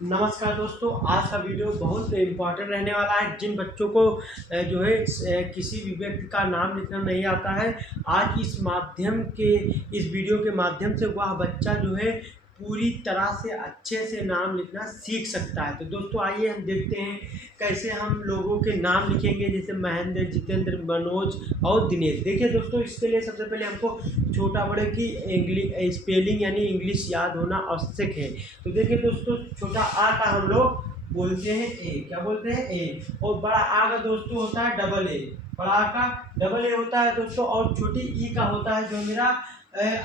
नमस्कार दोस्तों, आज का वीडियो बहुत इम्पोर्टेंट रहने वाला है। जिन बच्चों को जो है किसी भी व्यक्ति का नाम लिखना नहीं आता है, आज इस वीडियो के माध्यम से वह बच्चा जो है पूरी तरह से अच्छे से नाम लिखना सीख सकता है। तो दोस्तों आइए हम देखते हैं कैसे हम लोगों के नाम लिखेंगे, जैसे महेंद्र, जितेंद्र, मनोज और दिनेश। देखिए दोस्तों, इसके लिए सबसे पहले हमको छोटा बड़े की इंग्लिश स्पेलिंग यानी इंग्लिश याद होना आवश्यक है। तो देखिए दोस्तों, छोटा आ का हम लोग बोलते हैं ए। क्या बोलते हैं? ए। और बड़ा आ का दोस्तों होता है डबल ए। बड़ा आ का डबल ए होता है दोस्तों। और छोटी ई का होता है जो मेरा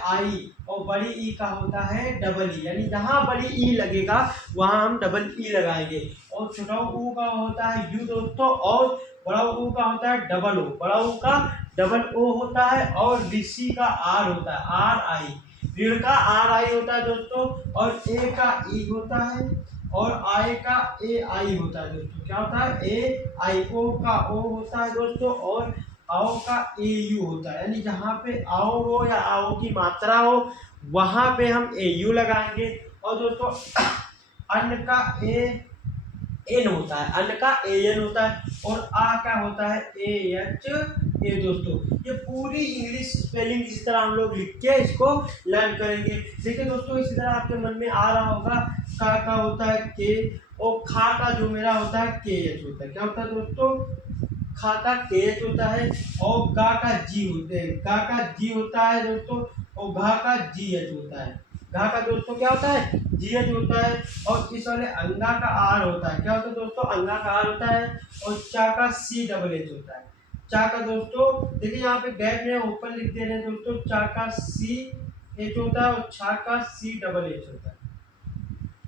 आई। और बड़ी ई का होता है डबल ई, यानी जहाँ बड़ी ई लगेगा वहाँ हम डबल ई लगाएंगे। और छोटा ऊ का होता है यू दोस्तों। और बड़ा ऊ का होता है डबल ओ। बड़ा ऊ का डबल ओ होता है। और ऋषि का आर होता है, आर आई। ऋण का आर आई होता है दोस्तों। और ए का ई होता है। और आय का ए आई होता है दोस्तों। क्या होता है? ए आई। ओ का ओ होता है दोस्तों। और आओ का ए यू होता है, यानी जहाँ पे आओ हो या आओ की मात्रा हो वहाँ पे हम ए यू लगाएंगे। और दोस्तों अन्न का ए एन होता है, अन्न का ए एन होता है। और आ का होता है ए एच ए दोस्तों। ये पूरी इंग्लिश स्पेलिंग इसी तरह हम लोग लिख के इसको लर्न करेंगे। देखिए दोस्तों, इसी तरह आपके मन में आ रहा होगा का होता है के। और खा का जो मेरा होता है के एच होता है। क्या होता है दोस्तों? खा का के एच होता है। और गा का जी होते हैं, गा का जी होता है दोस्तों। और घा का जी एच होता है। घा का दोस्तों क्या होता है? जी एच होता है। और इस वाले अंगा का आर होता है। क्या होता है दोस्तों? अंगा का आर होता है। और चा का सी डबल एच होता है। चा का दोस्तों देखिए यहाँ पे गैप में ऊपर लिख दे रहे हैं दोस्तों। चा का सी एच होता है। और छा का सी डबल एच होता है।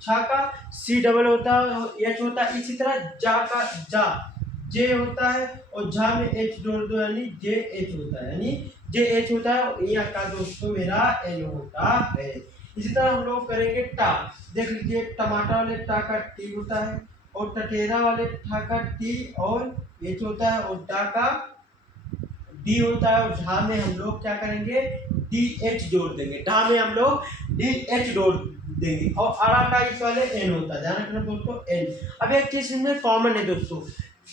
छा का सी डबल होता है और एच होता है। इसी तरह जा का जा जे होता है। और झा में एच जोड़ दो, यानी जे एच होता है, यानी जे एच होता है। और यहाँ का दोस्तों मेरा एन होता है। इसी तरह हम लोग करेंगे टा। देख लीजिए, टमाटर वाले टा का टी होता है। और टटेरा वाले ठा का टी और एच होता है। और डा का डी होता है। और झा में हम लोग क्या करेंगे? डी एच जोड़ देंगे। ढा में हम लोग डी एच जोड़ देंगे। और अड़ा का इस वाले एन होता है, ध्यान रखना दोस्तों, एन। अब एक चीज इनमें कॉमन है दोस्तों,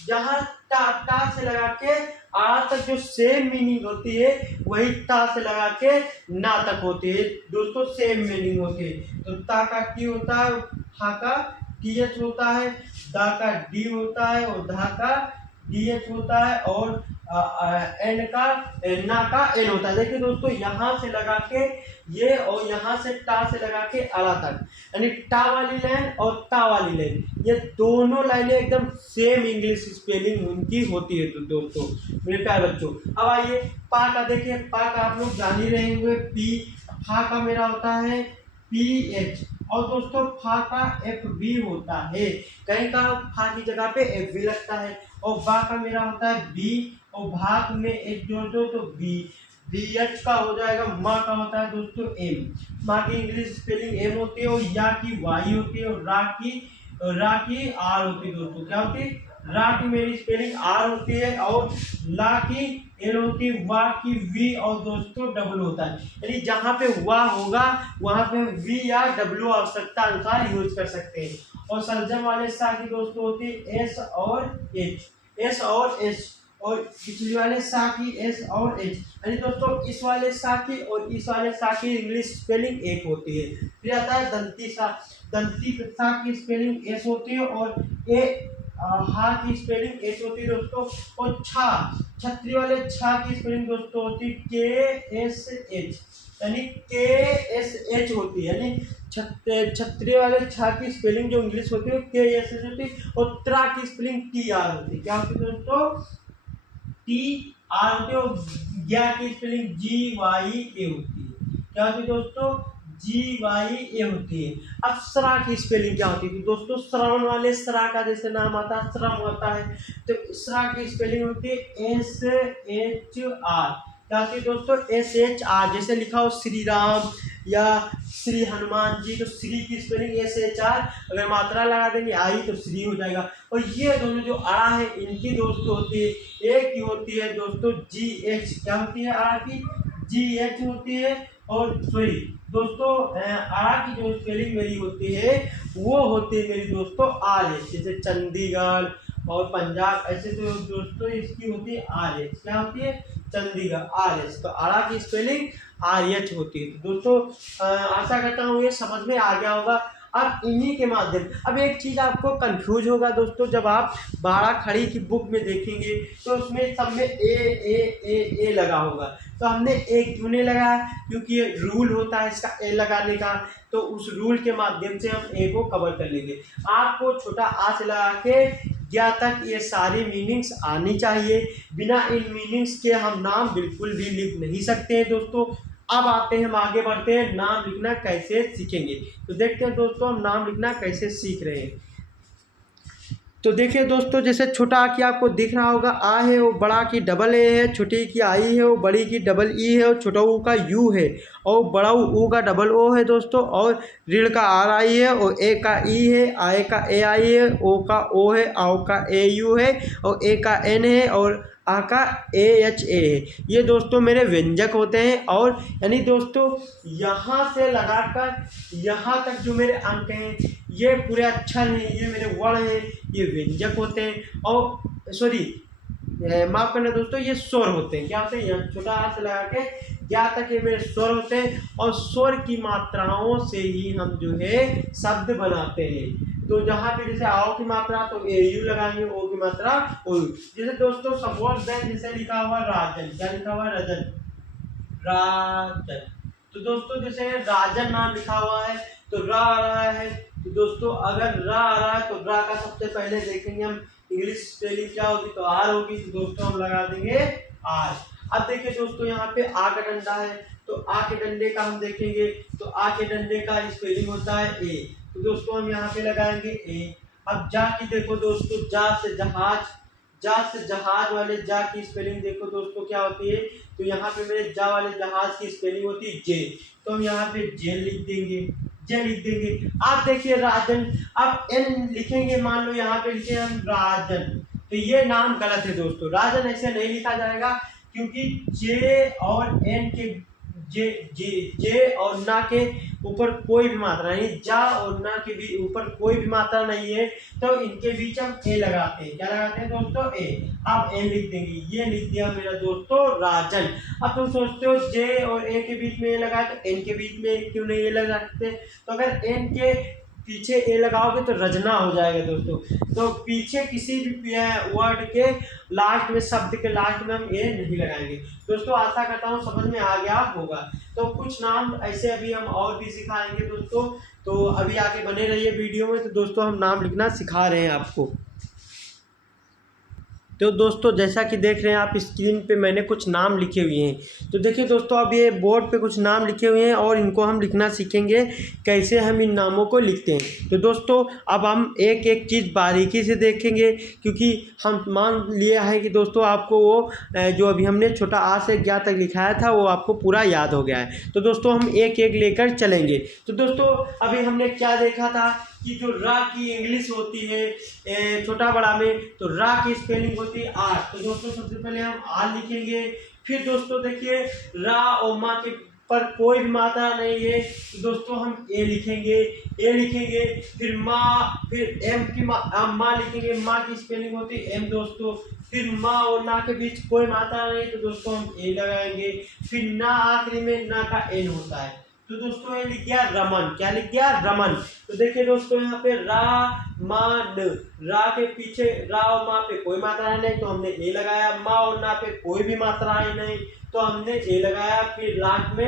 जहाँ टा से लगा के आ तक जो सेम मीनिंग होती है वही ता से लगा के ना तक होती है दोस्तों, सेम मीनिंग होती है। तो ता का टी होता है। हा का टी एच होता है। दा का डी होता है। और धा का डी एच होता है। और एन का ना का एन होता है। देखिए दोस्तों, यहाँ से लगा के ये और यहाँ से टा से लगा के अड़ा तक, यानी टा वाली लाइन और ता वाली लाइन, ये दोनों लाइनें एकदम सेम इंग्लिश स्पेलिंग उनकी होती है। तो दोस्तों मेरे प्यारे बच्चों, अब आइए पा का। देखिए पा का आप लोग जान ही रहे होंगे, पी। फा का मेरा होता है पी एच। और दोस्तों फा का एफ बी होता है, कहीं का फा की जगह पे एफ बी लगता है। और बा का मेरा होता है बी। और भाग में एच जोड़ दो तो बी, बी एच का हो जाएगा। माँ का होता है दोस्तों एम। माँ की इंग्लिश स्पेलिंग एम होती है। और या की वाई होती है। और रा की आर होती है दोस्तों। क्या होती है? रा की मेरी स्पेलिंग आर होती है। और ला की एल होती है। वा की वी। और दोस्तों डब्लू होता है, यानी जहाँ पे वा होगा वहाँ पे वी या डब्लू आवश्यकता अनुसार यूज कर सकते हैं। और संजम वाले सा की दोस्तों होती है एस और एच, एस और एच। और पिछली वाले सा की एस और एच, यानी दोस्तों इस वाले सा की और इस वाले सा की इंग्लिश स्पेलिंग एक होती है। फिर आता है दंती सा। दंती सा की स्पेलिंग एस होती है। और ए हा की स्पेलिंग एच होती है दोस्तों। और छा, छतरी वाले छा की स्पेलिंग दोस्तों होती है के एस एच, यानी के एस एच होती है। यानी छतरी वाले छा की स्पेलिंग जो इंग्लिश होती है के एस एच होती है। और त्रा की स्पेलिंग टी आर होती है। क्या होती है दोस्तों? टी आर होती है। और ज्ञा की स्पेलिंग जी वाई ए होती है। क्या होती है दोस्तों? जी वाई ए होती है। अब सरा की स्पेलिंग क्या होती है? तो दोस्तों श्रवण वाले सरा का जैसे नाम आता है, श्रम होता है, तो सरा की स्पेलिंग होती है एस एच आर। क्या होती है दोस्तों? S H R. जैसे लिखा हो श्री राम या श्री हनुमान जी, तो श्री की स्पेलिंग एस एच आर, अगर मात्रा लगा देंगे आई तो श्री हो जाएगा। और ये दोनों जो अड़ा है इनकी दोस्तों होती है एक ही होती है दोस्तों जी एच। क्या होती है अड़ा की? GH होती है, और सॉरी दोस्तों आ की जो स्पेलिंग मेरी होती है वो होती है मेरी दोस्तों RH, जैसे चंडीगढ़ और पंजाब, ऐसे तो दोस्तों इसकी होती है RH। क्या होती है? चंडीगढ़, RH। तो आड़ा की स्पेलिंग RH होती है। तो दोस्तों आशा करता हूँ ये समझ में आ गया होगा। अब इन्हीं के माध्यम, अब एक चीज़ आपको कंफ्यूज होगा दोस्तों, जब आप बाड़ा खड़ी की बुक में देखेंगे तो उसमें सब में ए लगा होगा। तो हमने ए क्यों नहीं लगाया? क्योंकि ये रूल होता है इसका ए लगाने का, तो उस रूल के माध्यम से हम ए को कवर कर लेंगे। आपको छोटा आ से लगा के या तक ये सारी मीनिंग्स आनी चाहिए। बिना इन मीनिंग्स के हम नाम बिल्कुल भी लिख नहीं सकते हैं दोस्तों। अब आते हैं, हम आगे बढ़ते हैं, नाम लिखना कैसे सीखेंगे। तो देखते हैं दोस्तों हम नाम लिखना कैसे सीख रहे हैं। तो देखिए दोस्तों, जैसे छोटा आ की आपको दिख रहा होगा आ है, वो बड़ा की डबल ए है, छोटी की आई है, वो बड़ी की डबल ई है, और छोटा ऊ का यू है, और बड़ा ऊ का डबल ओ है दोस्तों, और ऋण का आर आई है, और ए का ई है, आए का ए आई है, ओ का ओ है, आओ का ए यू है, और ए का एन है, और आ का ए एच ए है। ये दोस्तों मेरे व्यंजक होते हैं। और यानी दोस्तों यहाँ से लगाकर यहाँ तक जो मेरे अंक हैं ये पूरे अक्षर हैं, ये मेरे वर्ण हैं, ये व्यंजक होते हैं। और सॉरी माफ करना दोस्तों, ये स्वर होते हैं। क्या होते हैं? यहाँ छोटा हाथ लगा के यहाँ तक ये मेरे स्वर होते हैं, और स्वर की मात्राओं से ही हम जो है शब्द बनाते हैं। तो जहाँ पे जैसे आओ की मात्रा तो ए यू लगाएंगे, ओ की मात्रा ओ यू। जैसे दोस्तों सपोज दैट जैसे लिखा हुआ राजन, क्या लिखा हुआ? रजन, राजन। तो दोस्तों जैसे राजन नाम लिखा हुआ है तो रा आ रहा है। तो दोस्तों अगर रा आ रहा है तो रा का सबसे पहले देखेंगे हम इंग्लिश स्पेलिंग क्या होगी, तो आर होगी। तो दोस्तों हम लगा देंगे आर। अब देखिए दोस्तों यहाँ पे आ का डंडा है, तो आ के डंडे का हम देखेंगे तो आ के डंडे का स्पेलिंग होता है ए। तो दोस्तों हम यहाँ पे लगाएंगे ए। अब जा की देखो दोस्तों, जा से जहाज, जा से जहाज वाले जा की स्पेलिंग देखो दोस्तों क्या होती है। तो यहाँ पे मेरे जा वाले जहाज की स्पेलिंग होती है जे। तो हम यहाँ पे जे लिख देंगे, जे लिख देंगे। आप देखिए राजन, अब एन लिखेंगे, मान लो यहाँ पे लिखे हम राजन, तो ये नाम गलत है दोस्तों। राजन ऐसे नहीं लिखा जाएगा, क्योंकि जे और एन के जे और ना के ऊपर कोई भी मात्रा नहीं, जा और ना के भी ऊपर कोई भी मात्रा नहीं है, तो इनके बीच हम ए लगाते हैं। क्या लगाते हैं दोस्तों? ए। अब ए लिख देंगे, ये लिख दिया मेरा दोस्तों राजन। अब तुम सोचते हो जे और ए के बीच में ए लगाए, तो एन के बीच में क्यों नहीं ए लगा सकते? तो अगर एन के पीछे ए लगाओगे तो रजना हो जाएगा दोस्तों। तो पीछे किसी भी वर्ड के लास्ट में, शब्द के लास्ट में हम ए नहीं लगाएंगे दोस्तों। आशा करता हूँ समझ में आ गया होगा। तो कुछ नाम ऐसे अभी हम और भी सिखाएंगे दोस्तों, तो अभी आगे बने रहिए वीडियो में। तो दोस्तों हम नाम लिखना सिखा रहे हैं आपको। तो दोस्तों जैसा कि देख रहे हैं आप स्क्रीन पे मैंने कुछ नाम लिखे हुए हैं। तो देखिए दोस्तों अब ये बोर्ड पे कुछ नाम लिखे हुए हैं, और इनको हम लिखना सीखेंगे कैसे हम इन नामों को लिखते हैं। तो दोस्तों अब हम एक एक चीज़ बारीकी से देखेंगे, क्योंकि हम मान लिया है कि दोस्तों आपको वो जो अभी हमने छोटा आ से ज्ञा तक लिखाया था वो आपको पूरा याद हो गया है। तो दोस्तों हम एक एक लेकर चलेंगे। तो दोस्तों अभी हमने क्या देखा था कि जो रा की इंग्लिश होती है छोटा बड़ा में, तो रा की स्पेलिंग होती है आर। तो दोस्तों सबसे पहले हम आर लिखेंगे। फिर दोस्तों देखिए रा और माँ के पर कोई भी मात्रा नहीं है, तो दोस्तों हम ए लिखेंगे, ए लिखेंगे। फिर माँ, फिर एम की माँ लिखेंगे, माँ की स्पेलिंग होती है एम दोस्तों। फिर माँ और ना के बीच कोई मात्रा नहीं, तो दोस्तों हम ए लगाएंगे। फिर ना आखिरी में ना का एन होता है, तो दोस्तों ये लिख गया रमन। क्या लिख गया? रमन। तो देखिए दोस्तों यहाँ पे रा मान, रा के पीछे रा और माँ पे कोई मात्रा नहीं, तो हमने ए लगाया। माँ और ना पे कोई भी मात्रा है नहीं, तो हमने ए लगाया। फिर लास्ट में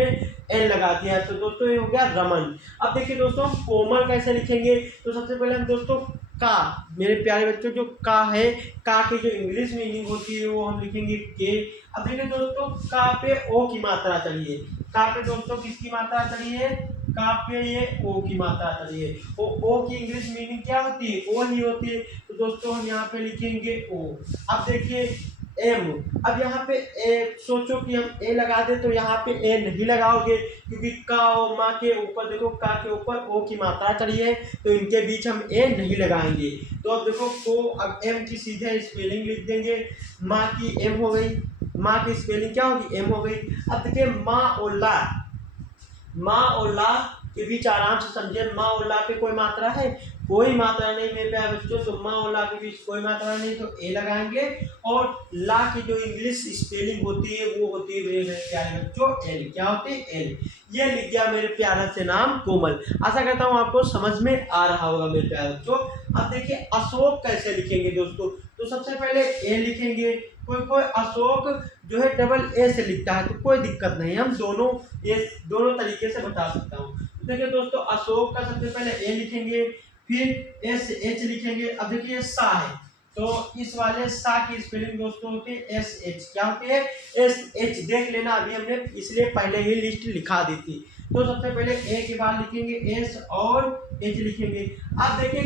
एन लगा दिया। तो दोस्तों ये हो गया रमन। अब देखिए दोस्तों हम कोमल कैसे लिखेंगे। तो सबसे पहले हम दोस्तों का, मेरे प्यारे बच्चों, जो का है, का की जो इंग्लिश मीनिंग होती है वो हम लिखेंगे के। अब देखिए दोस्तों का पे ओ की मात्रा चलिए, का पे दोस्तों किसकी मात्रा चलिए? का पे ये ओ की मात्रा चलिए। ओ की इंग्लिश मीनिंग क्या होती है? ओ ही होती है। तो दोस्तों हम यहाँ पे लिखेंगे ओ। अब देखिए एम। अब यहाँ पे ए, सोचो कि हम ए लगा दे, तो यहाँ पे ए नहीं लगाओगे, क्योंकि का और माँ के ऊपर देखो, का के ऊपर ओ की मात्रा चढ़ी है, तो इनके बीच हम ए नहीं लगाएंगे। तो अब देखो को, अब एम की सीधे स्पेलिंग लिख देंगे, माँ की एम हो गई, माँ की स्पेलिंग क्या होगी, एम हो गई। अब देखिए माँ और ला के बीच आराम से समझे, माँ और ला पे कोई मात्रा है, कोई मात्रा नहीं मेरे प्यारे बच्चों। तो माँ और ला के बीच कोई मात्रा नहीं, तो ए लगाएंगे। और ला की जो इंग्लिश स्पेलिंग होती है वो होती है मेरे प्यारे बच्चों एल। क्या होती है, एल। ये लिख गया मेरे प्यारा से नाम कोमल। आशा करता हूँ आपको समझ में आ रहा होगा मेरे प्यारे बच्चों। अब देखिए अशोक कैसे लिखेंगे दोस्तों। तो सबसे पहले ए लिखेंगे। कोई अशोक जो है डबल ए से लिखता है, तो कोई दिक्कत नहीं, हम दोनों तरीके से बता सकता हूँ। देखिए दोस्तों अशोक का सबसे पहले ए लिखेंगे, फिर एस एच लिखेंगे। अब देखिए सा है, तो इस वाले सा की स्पेलिंग दोस्तों होती है एस एच। क्या होती है, एस एच। देख लेना, अभी हमने इसलिए पहले ही लिस्ट लिखा दी थी। तो सबसे पहले ए के बाद लिखेंगे एस और एच लिखेंगे। अब देखिए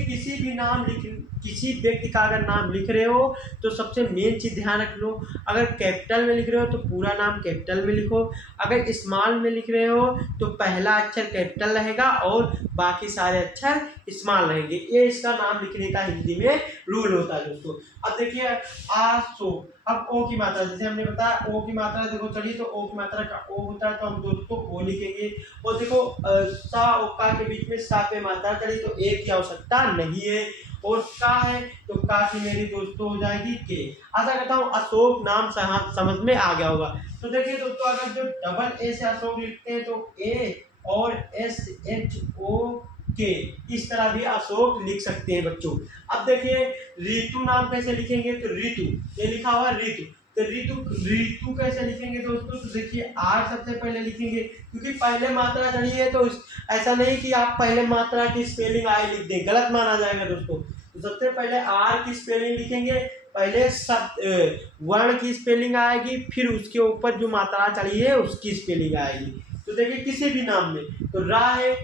किसी व्यक्ति का अगर नाम लिख रहे हो तो सबसे मेन चीज ध्यान रख लो, अगर कैपिटल में लिख रहे हो तो पूरा नाम कैपिटल में लिखो, अगर स्मॉल में लिख रहे हो तो पहला अक्षर कैपिटल रहेगा और बाकी सारे अक्षर स्मॉल रहेंगे। ये इसका नाम लिखने का हिंदी में रूल होता है दोस्तों। अब देखिए आशोक, अब ओ की मात्रा, जैसे हमने बताया ओ की मात्रा, देखो चलिए, तो ओ की मात्रा का ओ होता है, तो हम दोस्तों ओ लिखेंगे। और देखो सा और का के बीच में सा पे मात्रा चली, तो ए की आवश्यकता नहीं है। और का है तो का की मेरी दोस्तों हो जाएगी के। आशा करता हूँ अशोक नाम समझ में आ गया होगा। तो देखिए दोस्तों अगर जो डबल ए से अशोक लिखते हैं तो ए और एस एच ओ के, इस तरह भी अशोक लिख सकते हैं बच्चों। अब देखिए ऋतु नाम कैसे लिखेंगे, तो ऋतु, ये लिखा हुआ ऋतु, तो ऋतु कैसे लिखेंगे दोस्तों। तो देखिए आर सबसे पहले लिखेंगे, क्योंकि पहले मात्रा चढ़ी है, तो ऐसा नहीं कि आप पहले मात्रा की स्पेलिंग आई लिख दें, गलत माना जाएगा दोस्तों। तो सबसे पहले आर की स्पेलिंग लिखेंगे, पहले शब्द वर्ण की स्पेलिंग आएगी, फिर उसके ऊपर जो मात्रा चढ़ी है उसकी स्पेलिंग आएगी। तो देखिए किसी भी नाम में, तो रा है,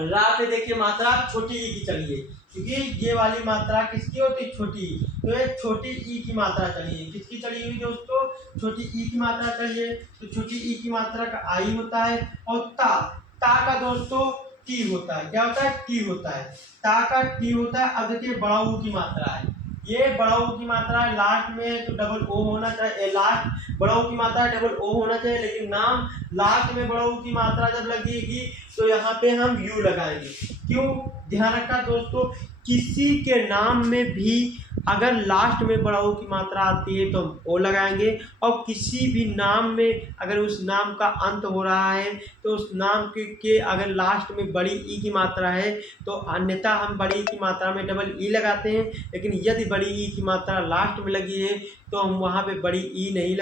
रा पे देखिए मात्रा छोटी ई की चढ़ी है, क्योंकि ये वाली मात्रा किसकी होती है, छोटी ई। तो ये छोटी ई की मात्रा चढ़ी है, किसकी चढ़ी हुई दोस्तों, छोटी ई की मात्रा चढ़ी है। तो छोटी ई की मात्रा का आई होता है। और ता का दोस्तों टी होता है। क्या होता है, टी होता है, ता का टी होता है। अब देखिए बड़ा ऊ की मात्रा है, ये बड़ा ऊ की मात्रा है, लास्ट में तो डबल ओ होना चाहिए, लास्ट बड़ा ऊ की मात्रा डबल ओ होना चाहिए, लेकिन नाम लास्ट में बड़ा ऊ की मात्रा जब लगेगी तो यहाँ पे हम यू लगाएंगे। क्यों, ध्यान रखना दोस्तों, किसी के नाम में भी अगर लास्ट में बड़ा ओ की मात्रा आती है तो हम ओ लगाएंगे, और किसी भी नाम में अगर उस नाम का अंत हो रहा है तो उस नाम के अगर लास्ट में बड़ी ई की मात्रा है तो अन्यथा हम बड़ी ई की मात्रा में डबल ई लगाते हैं। लेकिन यदि बड़ी ई की मात्रा लास्ट में लगी है तो हम वहाँ पे बड़ी ई नहीं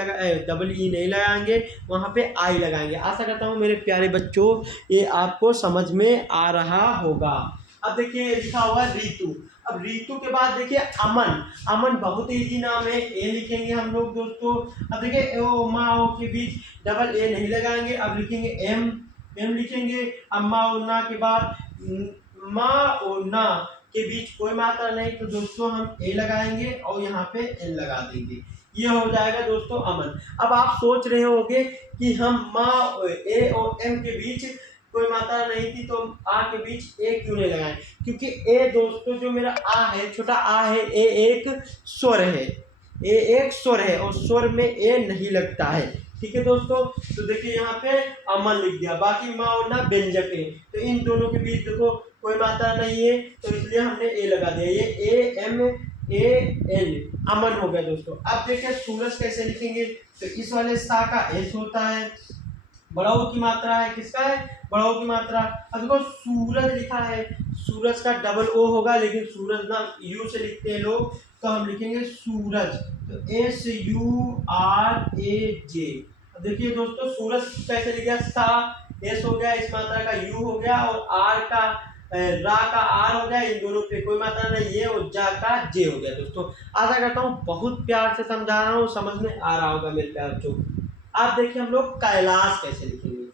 डबल ई नहीं लगाएंगे, वहाँ पे आई लगाएंगे। आशा करता हूँ मेरे प्यारे बच्चों ये आपको समझ में आ रहा होगा। अब देखिए लिखा हुआ ऋतु। अब ऋतु के बाद देखिए अमन, अमन बहुत इजी नाम है, ए लिखेंगे हम लोग दोस्तों। अब देखिए ओ मा ओ के बीच डबल ए नहीं लगाएंगे, अब लिखेंगे एम, एम लिखेंगे। अब मा और ना के बाद मा और ना के बीच कोई मात्रा नहीं, तो दोस्तों हम ए लगाएंगे और यहाँ पे एल लगा देंगे। ये हो जाएगा दोस्तों अमन। अब आप सोच रहे होंगे कि हम माँ ए और एम के बीच कोई मात्रा नहीं थी तो आ के बीच ए क्यों नहीं लगाए, क्योंकि ए दोस्तों जो मेरा आ है, छोटा आ है, ए एक स्वर है, ए एक स्वर है और स्वर में ए नहीं लगता है। ठीक है दोस्तों, तो देखिए यहाँ पे अमन लिख दिया, बाकी माँ और ना व्यंजक है, तो इन दोनों के बीच देखो कोई मात्रा नहीं है, तो इसलिए हमने ए लगा दिया। ये ए एम ए एन अमन हो गया दोस्तों। अब देखिए सूरज कैसे लिखेंगे, तो इस वाले सा का एस होता है, बड़ा ओ की मात्रा है, किसका है, बड़ा ओ की मात्रा। अब देखो सूरज लिखा है, सूरज का डबल ओ होगा, लेकिन सूरज ना यू से लिखते हैं लोग, तो हम लिखेंगे सूरज, तो एस यू आर ए जे। अब देखिए दोस्तों सूरज कैसे लिख गया, सा एस हो गया, इस मात्रा का यू हो गया, और आर का रा का आर हो गया, इन दोनों पे कोई मात्रा नहीं, ये और जा का जे हो गया दोस्तों। आशा करता हूँ बहुत प्यार से समझा रहा हूँ, समझ में आ रहा होगा मेरे प्यार बच्चों। अब देखिए हम लोग कैलाश कैसे लिखेंगे,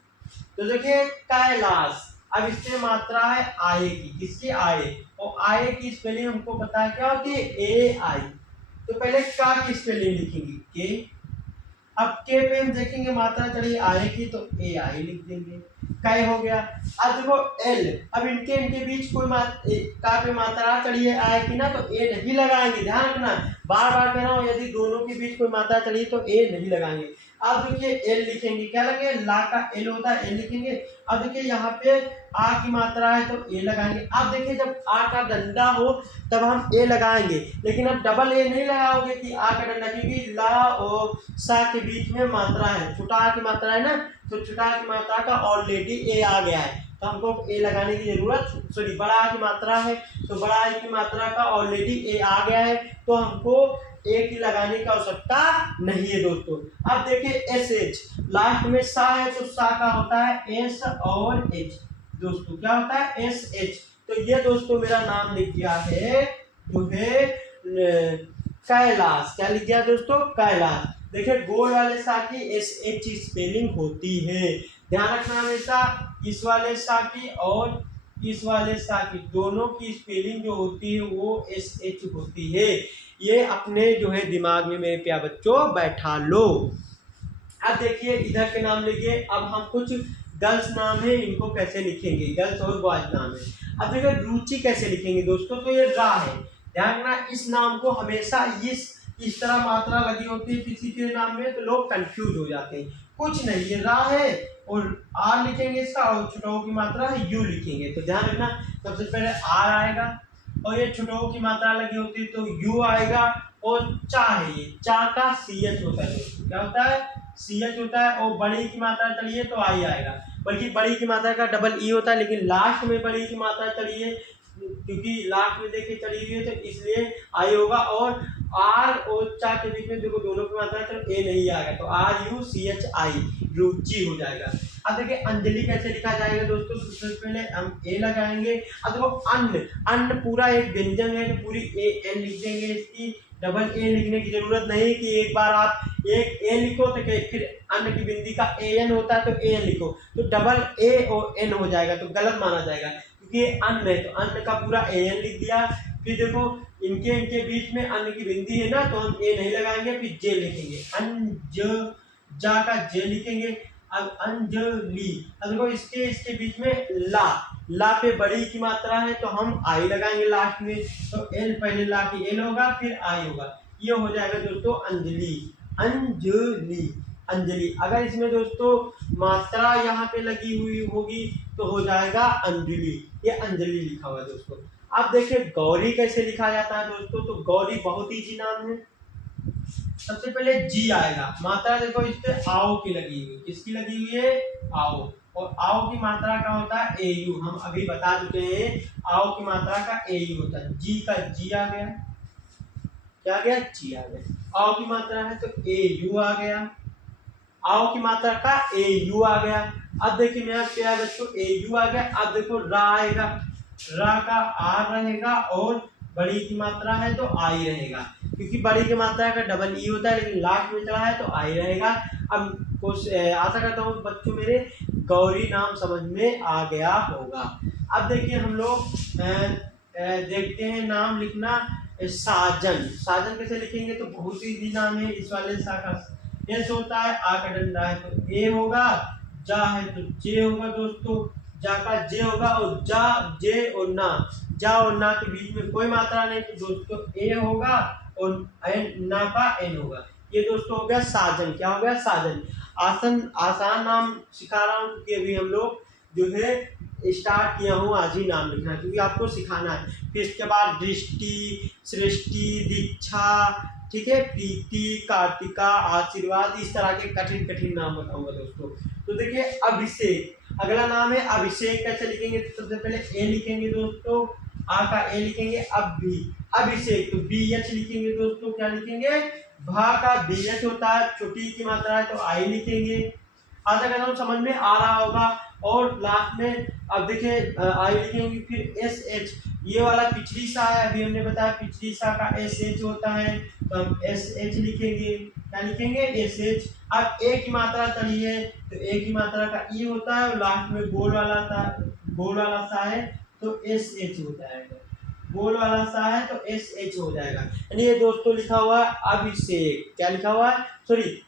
तो देखिए कैलाश, अब इसमें मात्रा है आए की, किसकी, आए, और आए की स्पेलिंग हमको पता है क्या होती है, ए आई। तो पहले का की स्पेलिंग लिखेंगे के, अब के पे हम देखेंगे मात्रा चढ़ी आए की तो ए आई लिख देंगे, कै हो गया। अब देखो एल, अब इनके इनके बीच कोई का पे मात्रा चढ़ी है आए की ना तो ए नहीं लगाएंगे, ध्यान रखना, बार बार कह रहा हूँ, यदि दोनों के बीच कोई मात्रा चढ़ी तो ए नहीं लगाएंगे। अब देखिए एल लिखेंगे, क्या लगे, ला का एल होता है, एल लिखेंगे। अब देखिए यहाँ पे आ की मात्रा है तो ए लगाएंगे। अब देखिए जब आ का डंडा हो तब हम ए लगाएंगे, लेकिन अब डबल ए नहीं लगाओगे कि आ का डंडा, क्योंकि ला और सा के बीच में मात्रा है, छोटा आ की मात्रा है ना, तो छोटा आ की मात्रा का ऑलरेडी ए आ गया है, तो हमको ए लगाने की जरूरत, सॉरी बड़ा आ की मात्रा है तो बड़ा आ की मात्रा का ऑलरेडी ए आ गया है, तो हमको ए की लगाने की आवश्यकता नहीं है दोस्तों। अब देखिए एस एच, लास्ट में सा है तो सा का होता है एस और एच दोस्तों, क्या होता है एस एच। तो ये दोस्तों मेरा नाम लिख गया है जो है कैलाश, क्या लिख गया दोस्तों, कैलाश। देखिए गोल वाले सा की एस एच स्पेलिंग होती है, ध्यान रखना हमेशा, इस वाले सा की और इस वाले सा की दोनों की स्पेलिंग जो होती है वो एस एच होती है। ये अपने जो है दिमाग में मेरे प्यारे बच्चों बैठा लो। अब देखिए इधर के नाम लिखिए, अब हम कुछ गर्ल्स नाम है इनको कैसे लिखेंगे, गर्ल्स और बॉयज नाम है। अब देखिए रुचि कैसे लिखेंगे दोस्तों, तो ये रा है, ध्यान रखना, इस नाम को हमेशा इस तरह मात्रा लगी होती है किसी के नाम में तो लोग कंफ्यूज हो जाते हैं, कुछ नहीं, ये रा है और आर लिखेंगे इसका, और छुटाओ की मात्रा है यू लिखेंगे, तो ध्यान रखना सबसे पहले आर आएगा और ये छुटाओ की मात्रा लगी होती है तो यू आएगा, और चा है, ये चा का सी एच होता है दोस्तों, क्या होता है सी एच होता है, और बड़ी की मात्रा चढ़िए तो आई आएगा, बल्कि बड़ी की मात्रा का डबल ई होता है, लेकिन लास्ट में बड़ी की मात्रा चढ़िए क्योंकि लास्ट में देखिए चढ़ी हुई है तो इसलिए आई होगा, और आर और चा के बीच में देखो दोनों की मात्रा तो ए नहीं आएगा, तो R U C H I रुचि हो जाएगा। अब देखिए अंजलि कैसे लिखा जाएगा दोस्तों, सबसे पहले हम ए लगाएंगे। अब देखो अन्न, अन्न पूरा एक व्यंजन है तो पूरी ए एन लिख देंगे, इसकी डबल ए लिखने की जरूरत नहीं कि एक बार आप एक ए लिखो तो फिर अन्न की बिंदी का ए एन होता है तो ए एन लिखो, तो डबल ए और एन हो जाएगा, तो गलत माना जाएगा, क्योंकि ये अन्न है तो अन्न का पूरा ए एन लिख दिया। फिर देखो इनके बीच में अन्न की बिंदी है ना तो हम ए नहीं लगाएंगे, फिर जे लिखेंगे, अंज जा का जे लिखेंगे। अब अंजलि, अब देखो इसके बीच में ला, ला पे बड़ी की मात्रा है तो हम आई लगाएंगे लास्ट में, तो एल पहले ला की एल होगा फिर आई होगा, ये हो जाएगा दोस्तों अंजलि, अंजलि, अंजलि। अगर इसमें दोस्तों मात्रा यहाँ पे लगी हुई होगी तो हो जाएगा अंजलि, ये अंजलि लिखा हुआ है दोस्तों। अब देखिए गौरी कैसे लिखा जाता है दोस्तों, तो गौरी बहुत ईजी नाम है। सबसे पहले जी आएगा, मात्रा देखो इस पे आओ की लगी हुई, किसकी लगी हुई है, आओ, और आओ की मात्रा का होता है ए यू, हम अभी बता चुके हैं आओ की मात्रा का ए यू होता है। जी का जी आ गया, क्या आ गया, जी आ गया। आओ की मात्रा है तो ए यू आ गया, आओ की मात्रा का ए यू आ गया। अब देखिए मेरा क्या बच्चों ए यू आ गया। अब देखो रा आएगा, रा का आर रहेगा और बड़ी की मात्रा है तो आई रहेगा, क्योंकि बड़ी की मात्रा का डबल ई होता है लेकिन लास्ट में चला है तो आई रहेगा। अब कुछ आशा करता हूँ बच्चों मेरे गौरी नाम समझ में आ गया होगा। अब देखिए हम लोग देखते हैं नाम लिखना, साजन, साजन कैसे लिखेंगे, तो बहुत ही नाम है, इस वाले सा का एस होता है, आ का डंडा है तो ए होगा, जा है तो जे होगा दोस्तों, जा का जे होगा, और जा जे और ना, जा और ना के बीच में कोई मात्रा नहीं तो दोस्तों ए होगा और एन ना का एन होगा। ये दोस्तों हो गया साजन, क्या हो गया साजन। आसान नाम सिखा रहा हूँ क्योंकि अभी हम लोग जो है स्टार्ट किया हूँ आज ही नाम लिखना, क्योंकि आपको सिखाना है। फिर इसके बाद दृष्टि, सृष्टि, दीक्षा, ठीक है, प्रीति, कार्तिका, आशीर्वाद, इस तरह के कठिन कठिन नाम बताऊंगा दोस्तों। तो देखिए अभिषेक, अगला नाम है अभिषेक, कैसे लिखेंगे, तो सबसे पहले ए लिखेंगे दोस्तों, आ का ए लिखेंगे, अब भी अभिषेक तो बी एच लिखेंगे दोस्तों, क्या लिखेंगे, भा का बी एच होता है, छोटी की मात्रा है तो आई लिखेंगे। आशा करता हूँ समझ में आ रहा होगा। और लास्ट में अब देखिए आई लिखेंगे, फिर एस एच, ये वाला पिछली सा है, अभी हमने बताया पिछली सा का एस एच होता है तो हम एस एच लिखेंगे, क्या लिखेंगे, एस एच। अब ए की मात्रा चढ़िए तो ए की मात्रा का ई होता है और लास्ट में गोल वाला सा है तो एस एच होता है। गोल वाला सा है तो SH हो जाएगा। यानी ये दोस्तों लिखा हुआ है अभिषेक, क्या लिखा हुआ है, सॉरी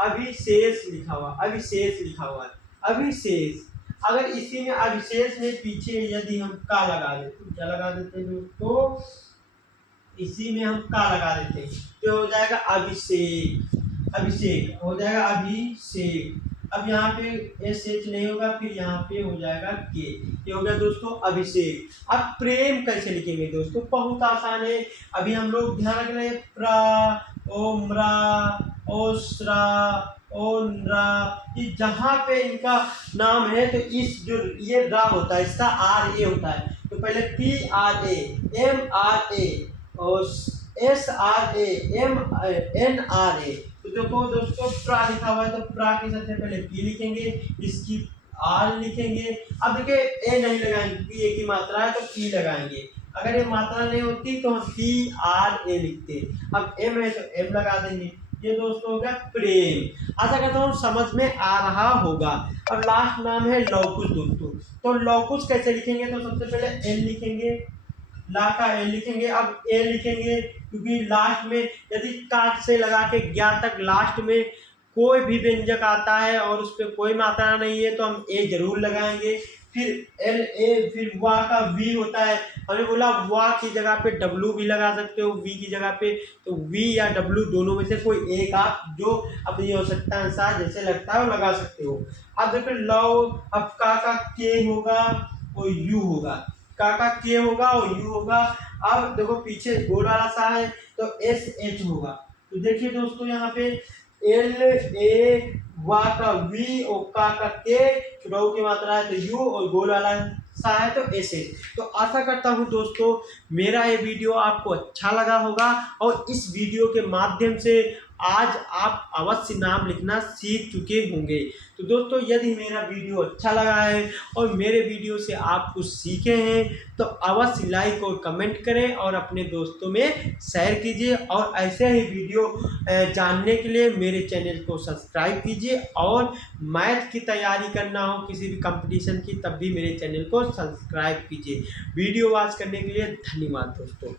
अभिशेष लिखा हुआ, अभिशेष लिखा हुआ है, अभिशेष। अगर इसी में अभिशेष में पीछे यदि हम का लगा देते, क्या लगा देते हैं दोस्तों, इसी में हम का लगा देते हैं तो हो जाएगा अभिषेक, अभिषेक हो जाएगा अभिषेक। अब यहाँ पे SH नहीं होगा, फिर यहाँ पे हो जाएगा के, ये हो गया दोस्तों अभिषेक। अब प्रेम कैसे लिखेंगे दोस्तों, बहुत आसान है। अभी हम लोग ध्यान रख रहे हैं प्र ओम्रा ओस्रा ओनरा, ये जहाँ पे इनका नाम है तो इस जो ये रा होता है इसका RA होता है, तो पहले PRA MRA और SRAMNRA। तो देखो दोस्तों प्रा लिखा हुआ है तो प्रा के साथ पहले पी लिखेंगे, इसकी आर लिखेंगे। अब देखिए ए नहीं लगाएंगे क्योंकि ए की मात्रा है तो पी लगाएंगे, अगर ये मात्रा नहीं होती तो हम PRA लिखते। अब एम है तो एम लगा देंगे। ये दोस्तों हो गया प्रेम। आशा करता हूँ समझ में आ रहा होगा। अब लास्ट नाम है लवकुश दोस्तों, तो लवकुश कैसे लिखेंगे, तो सबसे पहले एल लिखेंगे, ला का एल लिखेंगे। अब ए लिखेंगे क्योंकि लास्ट में यदि काट से लगा के ज्ञा तक लास्ट में कोई भी व्यंजक आता है और उस पर कोई मात्रा नहीं है तो हम ए जरूर लगाएंगे। फिर एल ए, फिर वाह का वी होता है, हमने बोला वाह की जगह पे डब्लू भी लगा सकते हो, वी की जगह पे, तो वी या डब्लू दोनों में से कोई एक आप जो अपनी आवश्यकता अनुसार जैसे लगता है वो लगा सकते हो। अब देखो लव, अब का के होगा और यू होगा, का के होगा और यू होगा। अब देखो पीछे गोल वाला सा है तो SH होगा। तो देखिए दोस्तों यहाँ पे LA वा का वी और का के, छुड़ाऊ की मात्रा है तो यू और गोल वाला सा है तो SH। तो आशा करता हूँ दोस्तों मेरा ये वीडियो आपको अच्छा लगा होगा और इस वीडियो के माध्यम से आज आप अवश्य नाम लिखना सीख चुके होंगे। तो दोस्तों यदि मेरा वीडियो अच्छा लगा है और मेरे वीडियो से आप कुछ सीखे हैं तो अवश्य लाइक और कमेंट करें और अपने दोस्तों में शेयर कीजिए। और ऐसे ही वीडियो जानने के लिए मेरे चैनल को सब्सक्राइब कीजिए, और मैथ की तैयारी करना हो किसी भी कंपटीशन की तब भी मेरे चैनल को सब्सक्राइब कीजिए। वीडियो वॉच करने के लिए धन्यवाद दोस्तों।